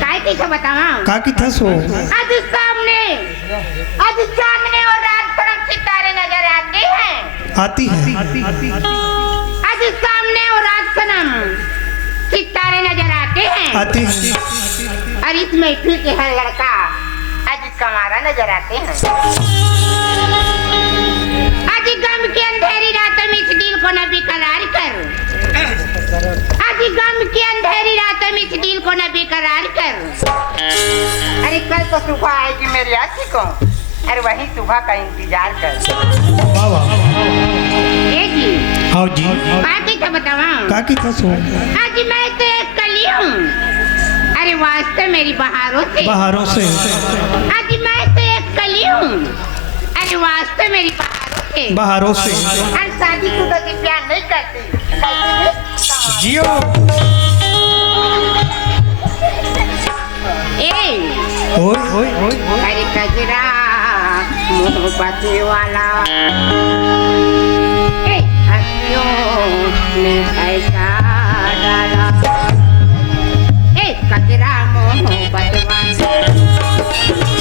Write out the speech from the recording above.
काय कैसे बतावा का की था सो आज सामने और रात तरफ सितारे नजर आते हैं। आती है आज सामने और रात सनम सितारे नजर आते हैं। आती है और इस महफिल के हर लड़का आज कमारा नजर आते हैं। आज गम की अंधेरी रातों में इस दिल को न बेकरार कर, आज गम की अंधेरी रातों में इस दिल को न बेकरार कर। अरे कल तो सुबह आएगी मेरी आँखी को, अरे वही सुबह का इंतजार कर। वाह वाह ये जी हाँ जी बाकी तो बतावा का की था सो आज मैं तो एक कली हूँ, अरे वास्ते मेरी बहारों से आज मैं तो एक कली हूँ, अरे वास्ते मेरी बहारों से और शादी शुदा से प्यार नहीं करती। जियो ओए अरे कजरा मोहब्बत वाला हंसियों ने ऐसा डाला, कजरा मोहब्बत वाला